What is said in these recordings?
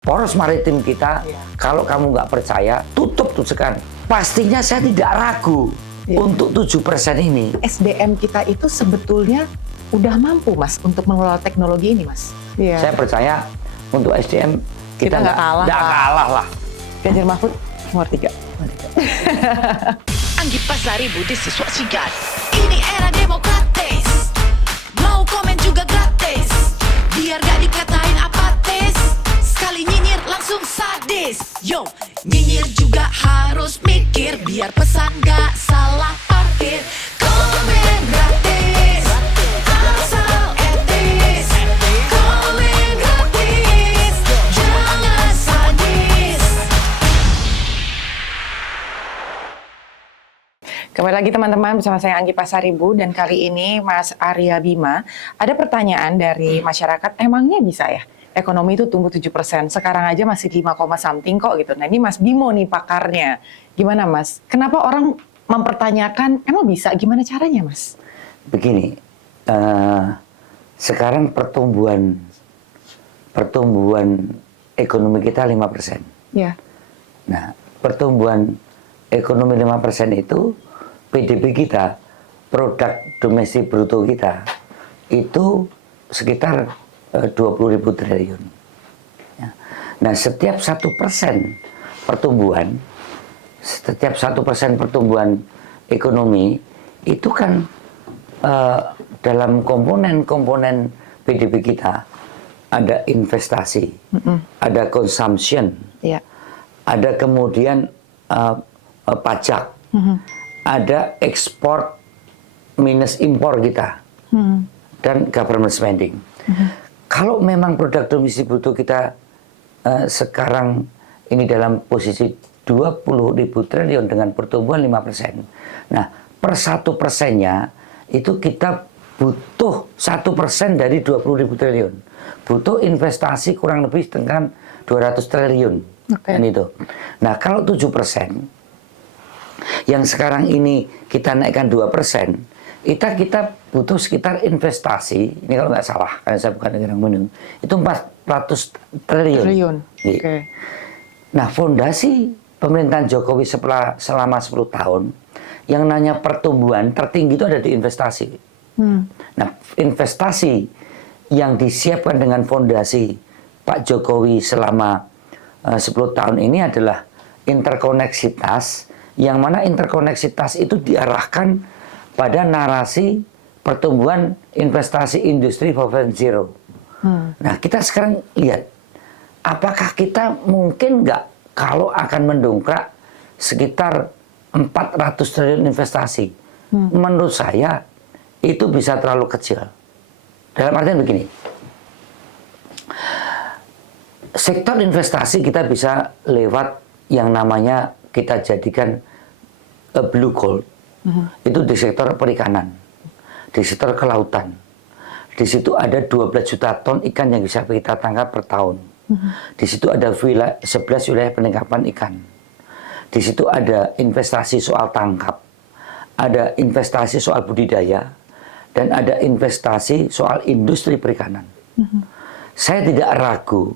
Poros maritim kita, kalau kamu nggak percaya, tutup tuh sekarang. Pastinya saya tidak ragu untuk 7% ini. SDM kita itu sebetulnya udah mampu, Mas, untuk mengelola teknologi ini, Mas. Saya percaya untuk SDM kita nggak kalah lah. Ganjar Mahfud nomor 3. Anggi Pasaribu, this is what she got. Ini era demokratis, mau komen juga gratis, biar gak dikatain apatis, sekali nyinyir langsung sadis. Yo, nyinyir juga harus mikir, biar pesan gak salah parkir. Komen gratis, asal etis, komen gratis, jangan sadis. Kembali lagi teman-teman bersama saya Anggi Pasaribu, dan kali ini Mas Arya Bima. Ada pertanyaan dari masyarakat, emangnya bisa ya ekonomi itu tumbuh 7%, sekarang aja masih 5, something kok gitu. Nah ini Mas Bimo nih pakarnya, gimana Mas? Kenapa orang mempertanyakan emang bisa, gimana caranya Mas? Begini, sekarang pertumbuhan ekonomi kita 5%. Ya. Nah, pertumbuhan ekonomi 5% itu PDB kita, produk domestik bruto kita, itu sekitar 20.000 triliun. Ya. Nah, setiap 1% pertumbuhan, ekonomi, itu kan dalam komponen PDB kita, ada investasi, ada consumption, ada kemudian pajak, ada ekspor minus impor kita, dan government spending. Kalau memang produk domestik bruto kita sekarang ini dalam posisi 20.000 triliun dengan pertumbuhan 5%. Nah, per 1%-nya itu kita butuh 1% dari 20.000 triliun. Butuh investasi kurang lebih dengan 200 triliun. Kan itu. Nah, kalau 7%, yang sekarang ini kita naikkan 2%, kita butuh sekitar investasi, ini kalau nggak salah, karena saya bukan negara menung, itu 400 triliun. Nah, fondasi pemerintahan Jokowi selama 10 tahun, yang namanya pertumbuhan tertinggi itu ada di investasi. Nah, investasi yang disiapkan dengan fondasi Pak Jokowi selama 10 tahun ini adalah interkoneksitas, yang mana interkoneksitas itu diarahkan pada narasi pertumbuhan investasi industri 4.0. Nah, kita sekarang lihat, apakah kita mungkin nggak kalau akan mendongkrak sekitar 400 triliun investasi? Menurut saya, itu bisa terlalu kecil. Dalam artian begini, sektor investasi kita bisa lewat yang namanya kita jadikan blue gold. Itu di sektor perikanan, di sektor kelautan. Di situ ada 12 juta ton ikan yang bisa kita tangkap per tahun. Di situ ada 11 wilayah penangkapan ikan. Di situ ada investasi soal tangkap, ada investasi soal budidaya, dan ada investasi soal industri perikanan. Saya tidak ragu,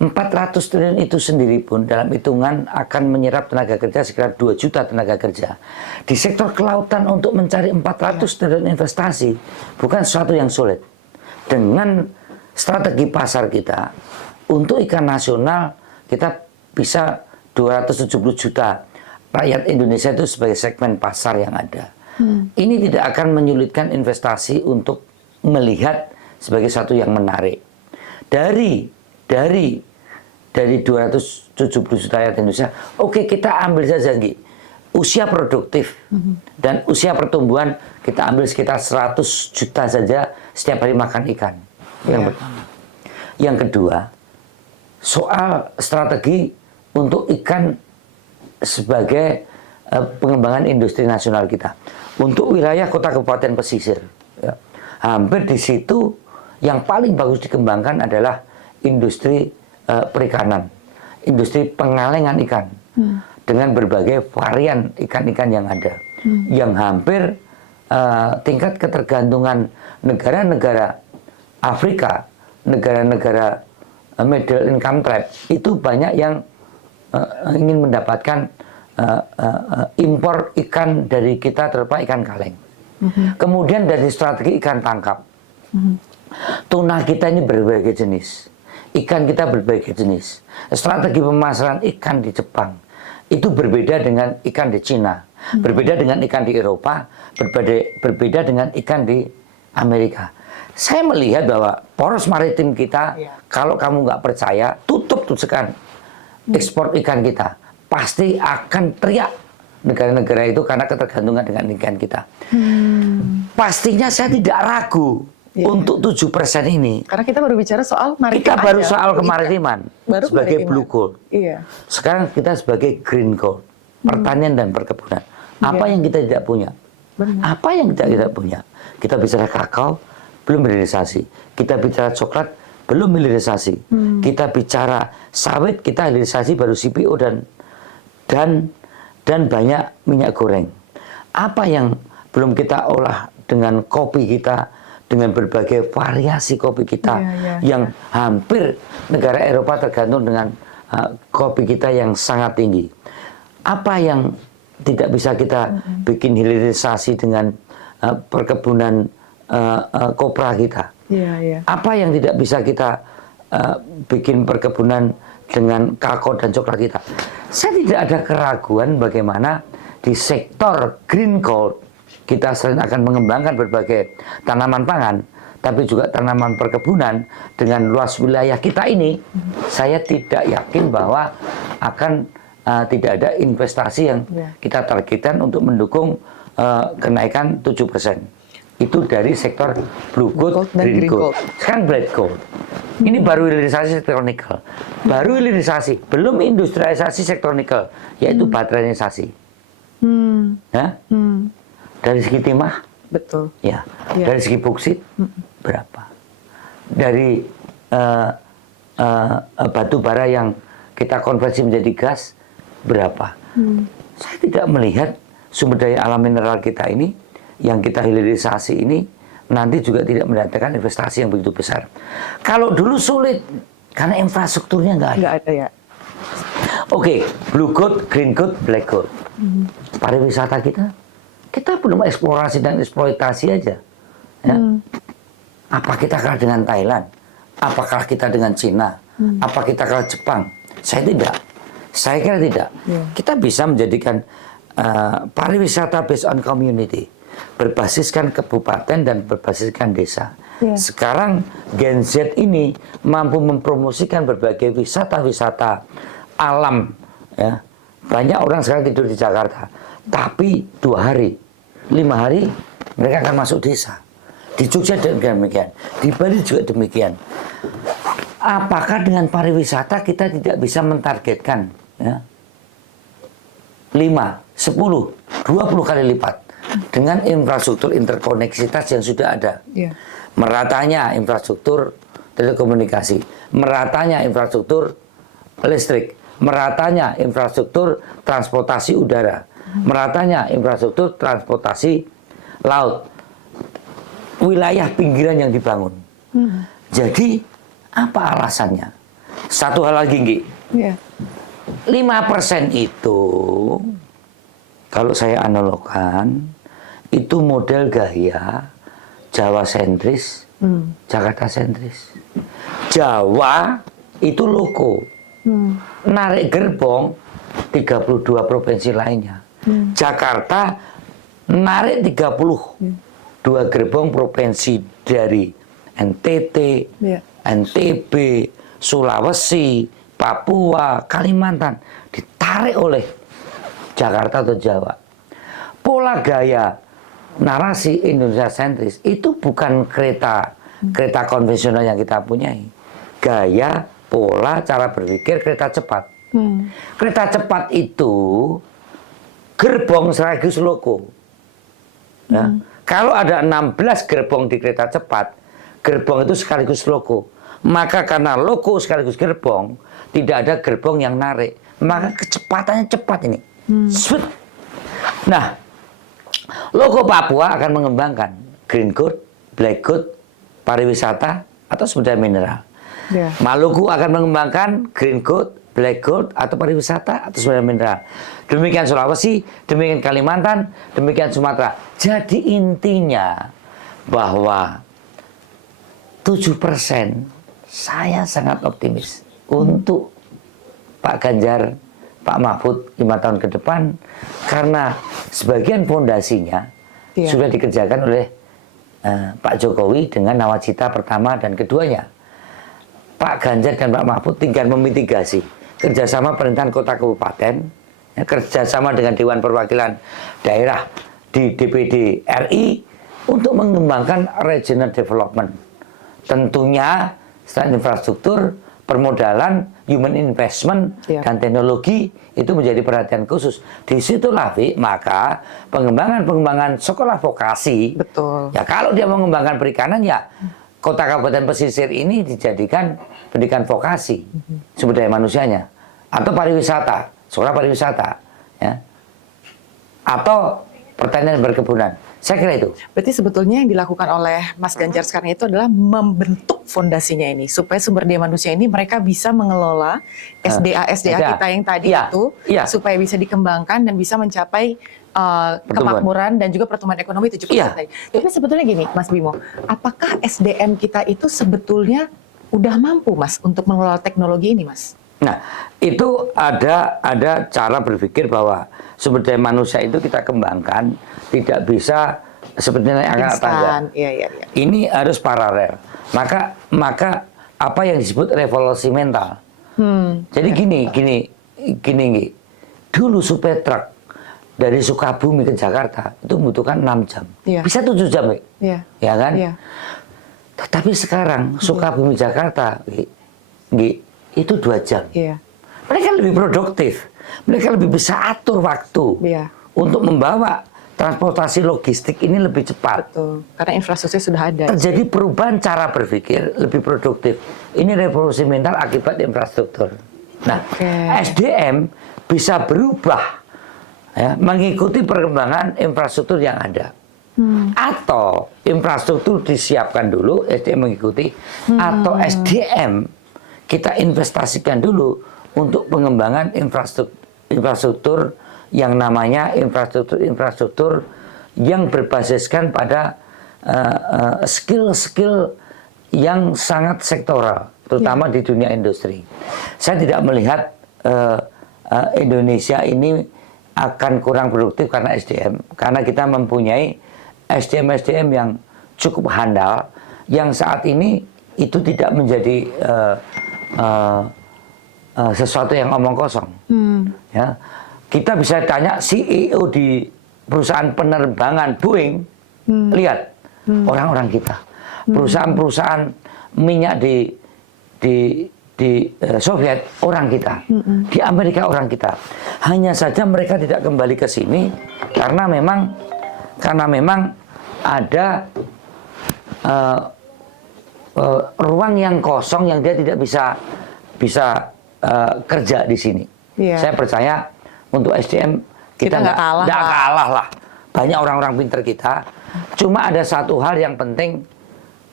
400 triliun itu sendiri pun dalam hitungan akan menyerap tenaga kerja sekitar 2 juta tenaga kerja. Di sektor kelautan untuk mencari 400 triliun investasi bukan sesuatu yang sulit. Dengan strategi pasar kita, untuk ikan nasional kita bisa 270 juta rakyat Indonesia itu sebagai segmen pasar yang ada. Ini tidak akan menyulitkan investasi untuk melihat sebagai satu yang menarik. Dari 270 juta rakyat Indonesia, oke, kita ambil saja usia produktif dan usia pertumbuhan, kita ambil sekitar 100 juta saja setiap hari makan ikan. Yang pertama. Yang kedua, soal strategi untuk ikan sebagai pengembangan industri nasional kita. Untuk wilayah kota kabupaten pesisir, ya, hampir di situ yang paling bagus dikembangkan adalah industri perikanan, industri pengalengan ikan, dengan berbagai varian ikan-ikan yang ada, yang hampir tingkat ketergantungan negara-negara Afrika, negara-negara middle income trap, itu banyak yang ingin mendapatkan impor ikan dari kita, terutama ikan kaleng. Kemudian dari strategi ikan tangkap. Tuna kita ini berbagai jenis. Ikan kita berbagai jenis. Strategi pemasaran ikan di Jepang itu berbeda dengan ikan di Cina, berbeda dengan ikan di Eropa, berbeda dengan ikan di Amerika. Saya melihat bahwa poros maritim kita, kalau kamu nggak percaya, tutup sekarang ekspor ikan kita. Pasti akan teriak negara-negara itu karena ketergantungan dengan ikan kita. Pastinya saya tidak ragu untuk 7% ini. Karena kita baru bicara soal maritim. Kita baru aja, soal kemaritiman sebagai kemaritiman. blue gold. Iya. Sekarang kita sebagai green gold, pertanian dan perkebunan. Apa yang kita tidak punya? Benar. Apa yang kita tidak punya? Kita bicara kakao, belum hilirisasi. Kita bicara coklat, belum hilirisasi. Kita bicara sawit, kita hilirisasi baru CPO dan banyak minyak goreng. Apa yang belum kita olah dengan kopi kita, dengan berbagai variasi kopi kita yang hampir negara Eropa tergantung dengan kopi kita yang sangat tinggi. Apa yang tidak bisa kita bikin hilirisasi dengan perkebunan kopra kita? Apa yang tidak bisa kita bikin perkebunan dengan kakao dan coklat kita? Saya tidak ada keraguan bagaimana di sektor green gold kita selain akan mengembangkan berbagai tanaman pangan, tapi juga tanaman perkebunan dengan luas wilayah kita ini, saya tidak yakin bahwa akan tidak ada investasi yang kita targetkan untuk mendukung kenaikan 7%. Itu dari sektor blue gold dan green gold. Sekarang black gold. Ini baru hilirisasi sektor nikel. Baru hilirisasi, belum industrialisasi sektor nikel, yaitu baterainisasi. Ya? Dari segi timah, betul. Ya. Dari segi boksit, berapa? Dari batu bara yang kita konversi menjadi gas, berapa? Saya tidak melihat sumber daya alam mineral kita ini, yang kita hilirisasi ini, nanti juga tidak mendatangkan investasi yang begitu besar. Kalau dulu sulit, karena infrastrukturnya nggak ada. Nggak ada ya. Oke, blue gold, green gold, black gold. Pariwisata kita belum eksplorasi dan eksploitasi aja. Ya. Apa kita kalah dengan Thailand? Apa kalah kita dengan Cina? Apa kita kalah Jepang? Saya tidak. Saya kira tidak. Kita bisa menjadikan pariwisata based on community, berbasiskan kabupaten dan berbasiskan desa. Sekarang Gen Z ini mampu mempromosikan berbagai wisata-wisata alam. Ya. Banyak orang sekarang tidur di Jakarta, tapi 2 hari, 5 hari mereka akan masuk desa. Di Jogja demikian, di Bali juga demikian. Apakah dengan pariwisata kita tidak bisa mentargetkan 5, 10, 20 kali lipat dengan infrastruktur interkoneksitas yang sudah ada? Meratanya infrastruktur telekomunikasi, meratanya infrastruktur listrik, meratanya infrastruktur transportasi udara, meratanya infrastruktur transportasi laut, wilayah pinggiran yang dibangun. Jadi apa alasannya? Satu hal lagi, Nggi. 5% itu kalau saya analogkan itu model gaya Jawa sentris, Jakarta sentris. Jawa itu loko, narik gerbong 32 provinsi lainnya. Jakarta narik 32 gerbong provinsi dari NTT, NTB, Sulawesi, Papua, Kalimantan, ditarik oleh Jakarta atau Jawa. Pola gaya narasi Indonesia sentris itu bukan kereta konvensional yang kita punyai. Gaya, pola, cara berpikir kereta cepat. Kereta cepat itu gerbong sekaligus loko. Kalau ada 16 gerbong di kereta cepat, gerbong itu sekaligus loko. Maka karena loko sekaligus gerbong, tidak ada gerbong yang narik. Maka kecepatannya cepat ini. Sweet. Nah, loko Papua akan mengembangkan green gold, black gold, pariwisata, atau sumber daya mineral. Ya. Maluku akan mengembangkan green gold, black gold, atau pariwisata, atau sumber mineral. Demikian Sulawesi, demikian Kalimantan, demikian Sumatera. Jadi intinya bahwa 7% saya sangat optimis untuk Pak Ganjar, Pak Mahfud 5 tahun ke depan, karena sebagian fondasinya sudah dikerjakan oleh Pak Jokowi dengan nawacita pertama dan keduanya. Pak Ganjar dan Pak Mahfud tinggal memitigasi kerjasama pemerintahan kota kabupaten, kerjasama dengan Dewan Perwakilan Daerah di DPD RI untuk mengembangkan regional development. Tentunya selain infrastruktur, permodalan, human investment, dan teknologi itu menjadi perhatian khusus. Di situlah, maka pengembangan sekolah vokasi. Betul. Ya kalau dia mengembangkan perikanan, ya kota kabupaten pesisir ini dijadikan pendidikan vokasi, sumber daya manusianya, atau pariwisata, sekolah pariwisata, ya, atau pertanian dan perkebunan. Saya kira itu. Berarti sebetulnya yang dilakukan oleh Mas Ganjar sekarang itu adalah membentuk fondasinya ini supaya sumber daya manusia ini mereka bisa mengelola SDA kita yang tadi itu supaya bisa dikembangkan dan bisa mencapai kemakmuran dan juga pertumbuhan ekonomi 7% tadi. Tapi sebetulnya gini, Mas Bimo, apakah SDM kita itu sebetulnya udah mampu, Mas, untuk mengelola teknologi ini, Mas? Nah, itu ada cara berpikir bahwa sumber daya manusia itu kita kembangkan tidak bisa seperti naik angkat tangga. Ini harus paralel. Maka apa yang disebut revolusi mental. Jadi gini. Dulu supaya truk dari Sukabumi ke Jakarta itu membutuhkan 6 jam. Bisa 7 jam, ya kan? Tapi sekarang Sukabumi Jakarta, itu 2 jam. Mereka lebih produktif. Mereka lebih bisa atur waktu untuk membawa transportasi logistik ini lebih cepat. Betul. Karena infrastruktur sudah ada. Terjadi perubahan cara berpikir lebih produktif. Ini revolusi mental akibat infrastruktur. Nah, SDM bisa berubah ya, mengikuti perkembangan infrastruktur yang ada. Atau infrastruktur disiapkan dulu, SDM mengikuti, atau SDM kita investasikan dulu untuk pengembangan infrastruktur yang namanya infrastruktur yang berbasiskan pada skill-skill yang sangat sektoral, terutama di dunia industri. Saya tidak melihat Indonesia ini akan kurang produktif karena SDM, karena kita mempunyai SDM yang cukup handal, yang saat ini itu tidak menjadi sesuatu yang omong kosong. Ya, kita bisa tanya CEO di perusahaan penerbangan Boeing, lihat orang-orang kita, perusahaan-perusahaan minyak di Soviet orang kita, di Amerika orang kita. Hanya saja mereka tidak kembali ke sini karena memang ada ruang yang kosong yang dia tidak bisa kerja di sini. Saya percaya untuk SDM kita nggak kalah lah. Banyak orang-orang pinter kita. Cuma ada satu hal yang penting,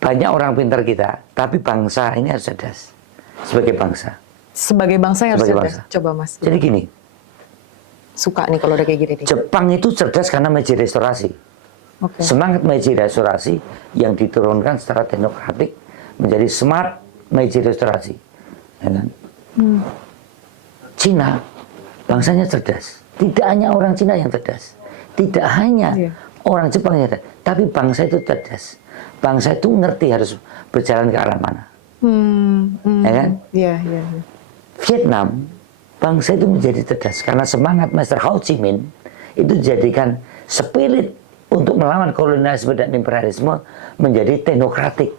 banyak orang pinter kita, tapi bangsa ini harus cerdas. Sebagai bangsa. Sebagai bangsa yang harus cerdas. Coba, Mas. Jadi gini. Suka nih kalau udah kayak gini nih. Jepang itu cerdas karena Meiji Restorasi. Semangat Meiji Restorasi yang diturunkan secara teknokratik menjadi smart Meiji Restorasi. Ya kan? Cina, bangsanya cerdas. Tidak hanya orang Cina yang cerdas. Tidak hanya orang Jepang yang cerdas. Tapi bangsa itu cerdas. Bangsa itu ngerti harus berjalan ke arah mana. Ya kan? Vietnam, bangsa itu menjadi cerdas. Karena semangat Master Ho Chi Minh itu dijadikan spirit untuk melawan kolonialisme dan imperialisme menjadi teknokratik.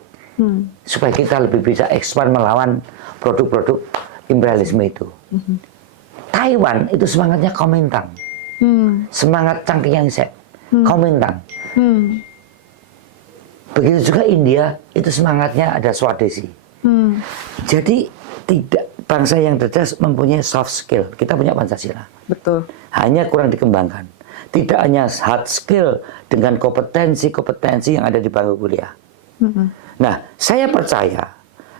Supaya kita lebih bisa expand melawan produk-produk imperialisme itu. Taiwan itu semangatnya Kuomintang. Semangat Chiang Kai-shek, Kuomintang. Begitu juga India, itu semangatnya ada Swadesi. Jadi tidak, bangsa yang cerdas mempunyai soft skill. Kita punya Pancasila. Betul. Hanya kurang dikembangkan. Tidak hanya hard skill dengan kompetensi yang ada di bangku kuliah. Nah, saya percaya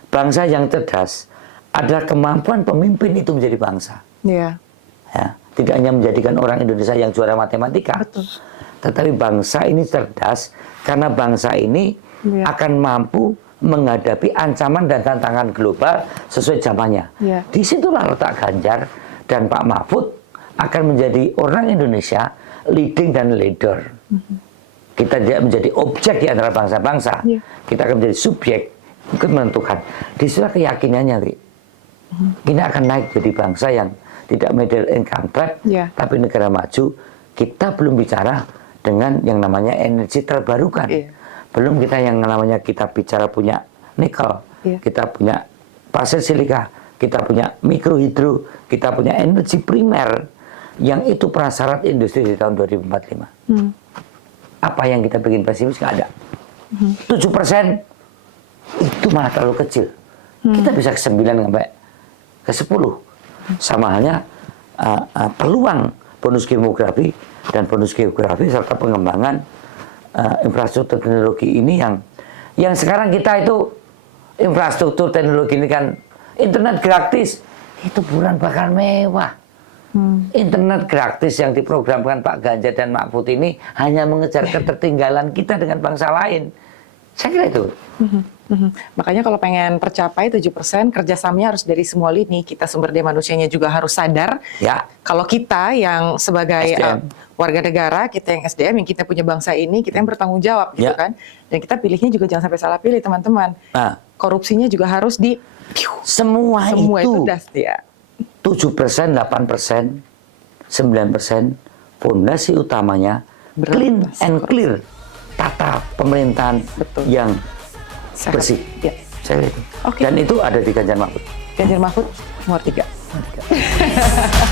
bangsa yang cerdas adalah kemampuan pemimpin itu menjadi bangsa. Iya. Ya, tidak hanya menjadikan orang Indonesia yang juara matematika, tetapi bangsa ini cerdas karena bangsa ini Iya. akan mampu menghadapi ancaman dan tantangan global sesuai zamannya. Iya. Disitulah letak Ganjar dan Pak Mahfud akan menjadi orang Indonesia leading dan leader. Kita tidak menjadi objek di antara bangsa-bangsa. Iya. Kita akan menjadi subjek ikut menentukan. Disitulah keyakinannya, Ri. Kita akan naik jadi bangsa yang tidak middle income trap, Iya. tapi negara maju. Kita belum bicara dengan yang namanya energi terbarukan. Iya. Belum kita yang namanya kita bicara punya nikel, Iya. kita punya pasir silika, kita punya mikrohidro, kita punya energi primer yang itu prasyarat industri di tahun 2045. Apa yang kita bikin pesimis? Nggak ada. 7% itu malah terlalu kecil. Kita bisa ke 9 sampai ke 10. Sama halnya peluang bonus demografi dan bonus geografi serta pengembangan infrastruktur teknologi ini yang sekarang kita itu infrastruktur teknologi ini kan internet gratis, itu bulan bakal mewah. Internet gratis yang diprogramkan Pak Ganjar dan Mahfud ini hanya mengejar ketertinggalan kita dengan bangsa lain. Saya kira itu. Makanya kalau pengen tercapai 7%, kerjasamanya harus dari semua lini. Kita sumber daya manusianya juga harus sadar. Ya. Kalau kita yang sebagai SDM. warga negara, kita yang SDM, yang kita punya bangsa ini, kita yang bertanggung jawab, gitu Ya. kan. Dan kita pilihnya juga jangan sampai salah pilih, teman-teman. Nah, Korupsinya juga harus semua itu udah ya. 7%, 8%, 9%, fondasi utamanya Berat, clean Mas. and clear, tata pemerintahan Betul. yang Sehat. bersih. Ya. Saya kira itu. Oke. Dan itu ada di Ganjar Mahfud. Ganjar Mahfud nomor 3.